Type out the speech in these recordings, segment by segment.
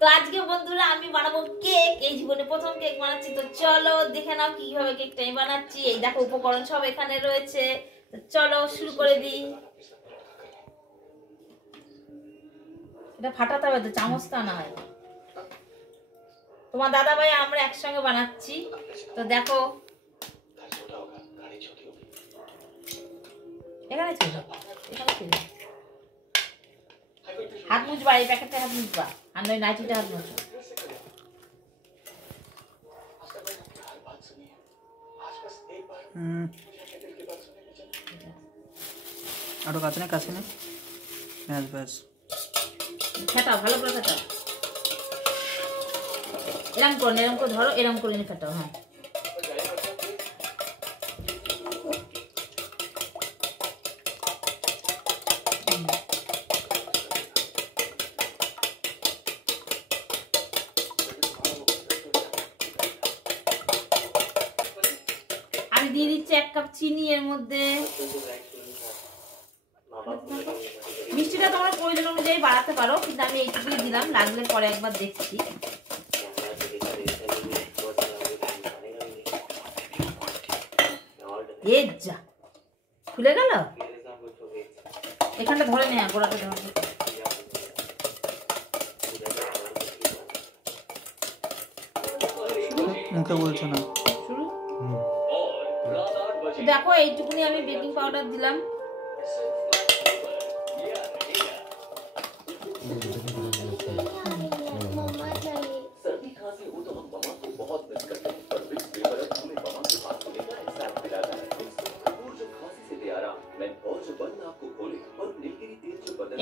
তো আজকে বন্ধুরা আমি বানাবো কেক। এই জীবনে প্রথম কেক বানাচ্ছি, তো চলো দেখে নাও কিভাবে কেকটা আমি বানাচ্ছি। এই দেখো উপকরণ সব এখানে রয়েছে, তো চলো শুরু করে দিই। এটা ফাটাতে হবে তো, চামচটা না হয়। তোমার দাদা ভাই আমরা একসঙ্গে বানাচ্ছি, তো দেখো এখানে ছিল, এখানে ছিল। হাত মুছবা, এই প্যাকেটটা হাত মুছবা, আর নয় নাইটিটা হাত মুছবা। আরো কাছে না, কাছে না, ব্যাস ব্যাস। ফেটাও ভালো করে, ফেটাও এরকম করে ধরো, এরকম করে নিয়ে ফেটাও। হ্যাঁ আমি দিয়ে দিচ্ছি 1 কাপ চিনি এর মধ্যে। মিষ্টিটা তোমরা প্রয়োজন অনুযায়ী বাড়াতে পারো, কিন্তু আমি এইটুকুই দিলাম, লাগলে পরে একবার দেখছি। এই যা খুলে গেল, এখানটা ধরে নে, গোড়াটা ধরে। মুখে বলছো না, শুরু। দেখো এইটুকুনি আমি বেকিং পাউডার দিলাম।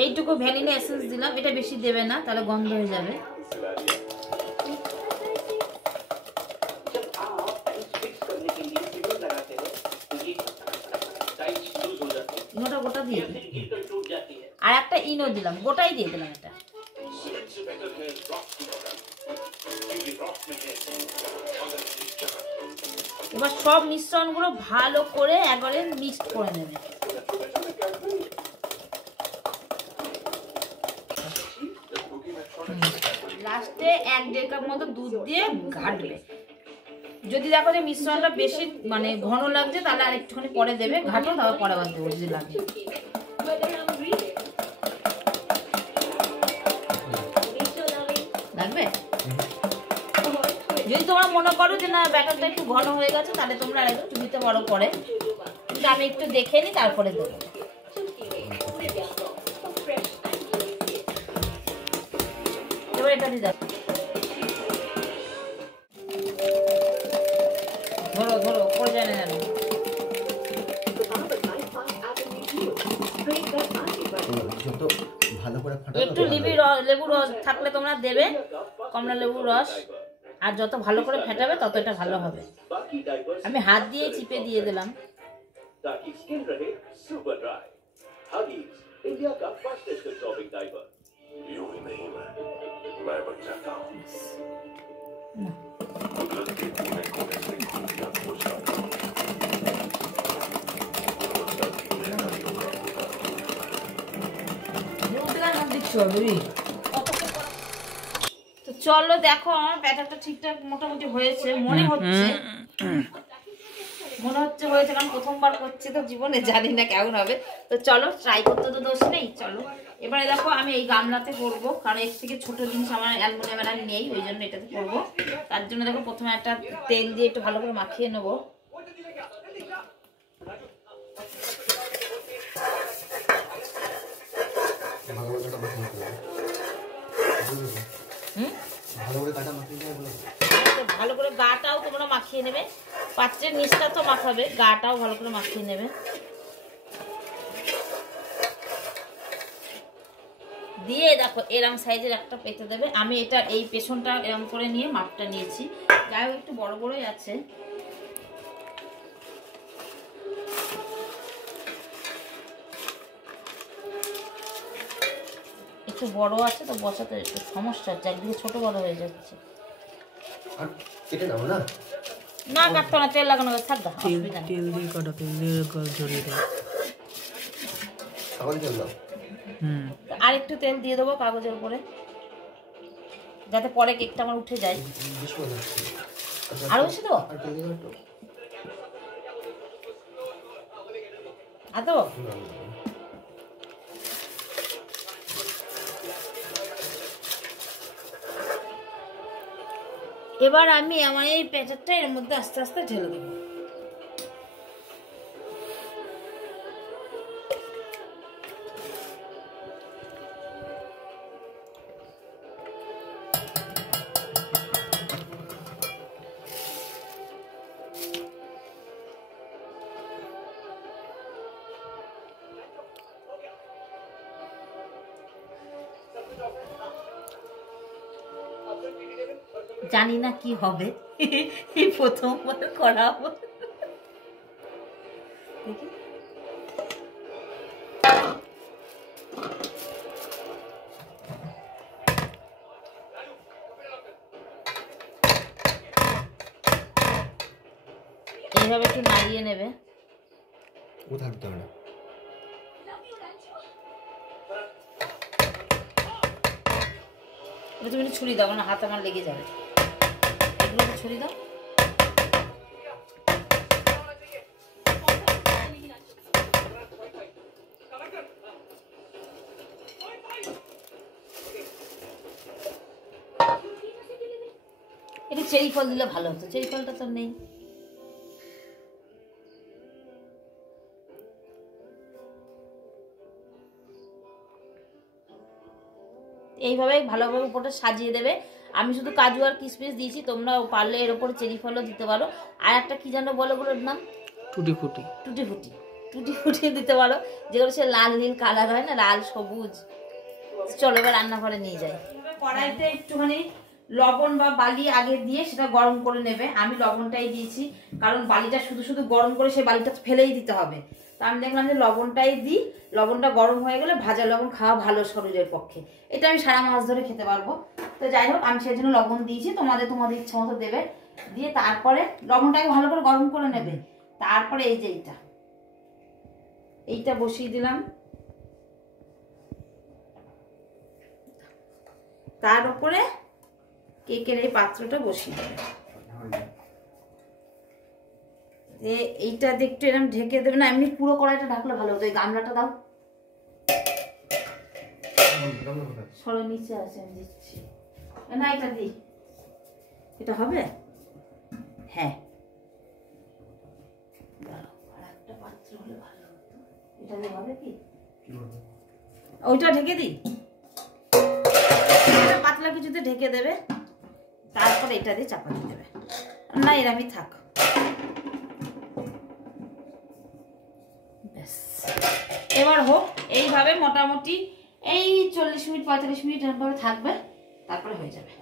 এইটুকু ভ্যানিলা এসেন্স দিলাম, এটা বেশি দেবে না, তাহলে গন্ধ হয়ে যাবে। ইনোটা গোটা দিয়ে দিই, আর একটা ইনো দিলাম, গোটাই দিয়ে দিলাম এটা। এবার সব মিশ্রণগুলো ভালো করে একবারে মিক্সড করে নেবে। লাস্টে 1-1.5 কাপ মতো দুধ দিয়ে ঘাটবে। যদি দেখো যে মিশ্রণটা বেশি মানে ঘন লাগছে, তাহলে আর একটুখানি পরে দেবে, ঘাটো, তারপর পরে আবার দেবো যদি লাগে। লাগবে যদি তোমরা মনে করো যে না ব্যাটারটা একটু ঘন হয়ে গেছে, তাহলে তোমরা আর একটু দিতে পারো পরে, কিন্তু আমি একটু দেখে নিই তারপরে দেবো। এবার এটা দিয়ে দেখো, ধরো ধরো পড়ে যায় না যেন। একটু লেবু রস থাকলে তোমরা দেবে, কমলা লেবুর রস, আর যত ভালো করে ফেটাবে তত এটা ভালো হবে। আমি হাত দিয়ে চিপে দিয়ে দিলাম। তো চলো দেখো আমার ব্যাটারটা ঠিকঠাক মোটামুটি হয়েছে মনে হচ্ছে হয়েছে, কারণ প্রথমবার করছি তো জীবনে, জানি না কেমন হবে। তো চলো ট্রাই করতে তো দোষ নেই, চলো। এবারে দেখো আমি এই গামলাতে করবো, কারণ এর থেকে ছোট জিনিস আমার অ্যালুমিনিয়ামের আর নেই, ওই জন্য এটাতে করবো। তার জন্য দেখো প্রথমে একটা তেল দিয়ে একটু ভালো করে মাখিয়ে নেবো। ভালো করে গাটাও তোমরা মাখিয়ে নেবে, পাত্রের নিচটা তো মাখাবে, গাটাও ভালো করে মাখিয়ে নেবে। দিয়ে দেখো এরম সাইজের একটা পেতে দেবে। আমি এটা এই পেছনটা এরম করে নিয়ে মাপটা নিয়েছি, যাই হোক একটু বড় বড়ই আছে। একটু বড় আছে তো বসাতে একটু সমস্যা হচ্ছে, একদিকে ছোট বড় হয়ে যাচ্ছে। না কাটতো না, তেল লাগানো থাক, তেল দিয়ে কাটো, তেল দিয়ে ঝরিয়ে দাও। আর একটু তেল দিয়ে দেবো কাগজের উপরে। যাতে পরে কেকটা আমার উঠে যায়। আরো বেশি দেবো? আর দেবো? এবার আমি আমার এই প্যাটারটা এর মধ্যে আস্তে আস্তে ঢেলে দেবো। জানি না কি হবে, এই প্রথমবার করাবো। দেখি এইভাবে একটু নাড়িয়ে নেবে। তুমি ছুরি দাও না, হাত আমার লেগে যাবে। এগুলো ছুরি দাও। এটা চেরি ফল দিলে ভালো হতো, চেরি ফলটা তো নেই। এইভাবে ভালোভাবে উপরটা সাজিয়ে দেবে। আমি শুধু কাজু আর কিশমিশ দিয়েছি, তোমরা পারলে এর উপরে চেরি ফলও দিতে পারো। আর একটা কি যেন বলো ওগুলোর নাম? টুটি ফুটি। টুটি ফুটি, টুটি ফুটি দিতে পারো, যেগুলো সে লাল নীল কালার হয় না, লাল সবুজ। চলো এবার রান্নাঘরে নিয়ে যাই। কড়াইতে একটুখানি লবণ বা বালি আগে দিয়ে সেটা গরম করে নেবে। আমি লবণটাই দিয়েছি, কারণ বালিটা শুধু শুধু গরম করে সেই বালিটা ফেলেই দিতে হবে। তা আমি দেখলাম যে লবণটাই দিই, লবণটা গরম হয়ে গেলে ভাজা লবণ খাওয়া ভালো শরীরের পক্ষে। এটা আমি সারা মাস ধরে খেতে পারবো। তো যাই হোক, আমি সেই জন্য লবণ দিয়েছি, তোমাদের ইচ্ছা মতো দেবে। দিয়ে তারপরে লবণটাকে ভালো করে গরম করে নেবে। তারপরে এই যে এইটা বসিয়ে দিলাম, তার উপরে কেকের এই পাত্রটা বসিয়ে দেবে। এইটা একটু এরকম ঢেকে দেবে না, এমনি পুরো কড়াইটা ঢাকলে ভালো হতো। এই গামলাটা দাও, সরো নিচে আছে, আমি দিচ্ছি না। এটা দিই, এটা হবে? হ্যাঁ, আর একটা পাত্র হলে ভালো হতো। এটা দিয়ে হবে কি? ওইটা ঢেকে দিই, পাতলা কিছুতে ঢেকে দেবে। তারপর এটা দিয়ে চাপা দিয়ে দেবে। না, এরমই থাক। ব্যাস, এবার হোক এইভাবে মোটামুটি এই 40 মিনিট 45 মিনিট এরকম থাকবে, তারপরে হয়ে যাবে।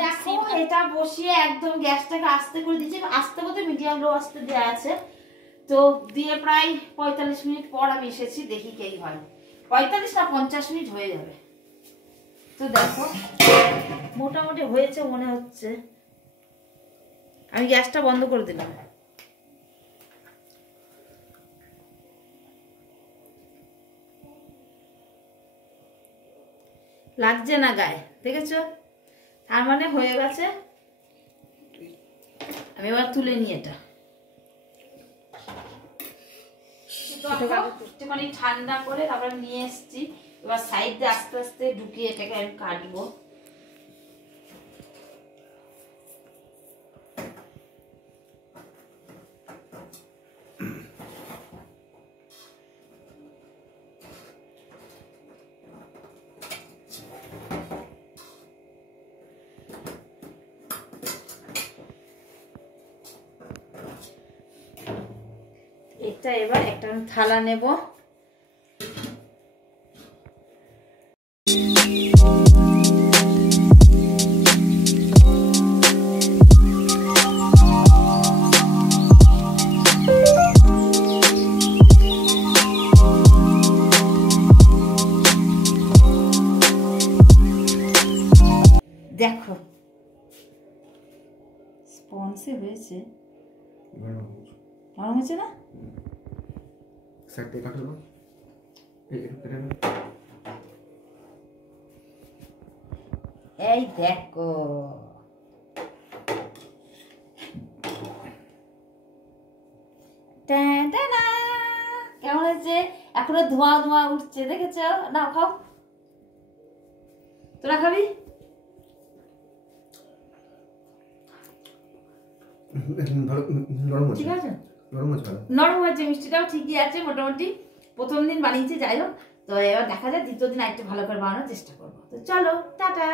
দেখো এটা বসিয়ে একদম গ্যাসটাকে আস্তে করে দিচ্ছি। আস্তে করতে মিডিয়াম লো আস্তে দেওয়া আছে। তো দিয়ে প্রায় 45 মিনিট পর আমি এসেছি, দেখি কেই হয়। 45 না 50 মিনিট হয়ে যাবে। তো দেখো মোটামুটি হয়েছে মনে হচ্ছে। আমি গ্যাসটা বন্ধ করে দিলাম। লাগছে না গায়ে, দেখেছো? তার মানে হয়ে গেছে। আমি এবার তুলে নিই এটা। একটুখানি ঠান্ডা করে তারপরে নিয়ে এসছি। এবার সাইড দিয়ে আস্তে আস্তে ঢুকিয়ে এটাকে আমি কাটবো। এটা এবার একটা থালা নেব। দেখো স্পঞ্জে হয়েছে, নরম হয়েছে না? সাইড দিয়ে কাটলো। এই দেখো কেমন হয়েছে? এখনো ধোঁয়া ধোঁয়া উঠছে, দেখেছো? না খাও, তোরা খাবি? ঠিক আছে, নরম হয়েছে, মিষ্টিটাও ঠিকই আছে মোটামুটি। প্রথম দিন বানিয়েছি, যাই হোক। তো এবার দেখা যায় দ্বিতীয় দিন আরেকটু ভালো করে বানানোর চেষ্টা করবো। তো চলো, টাটা।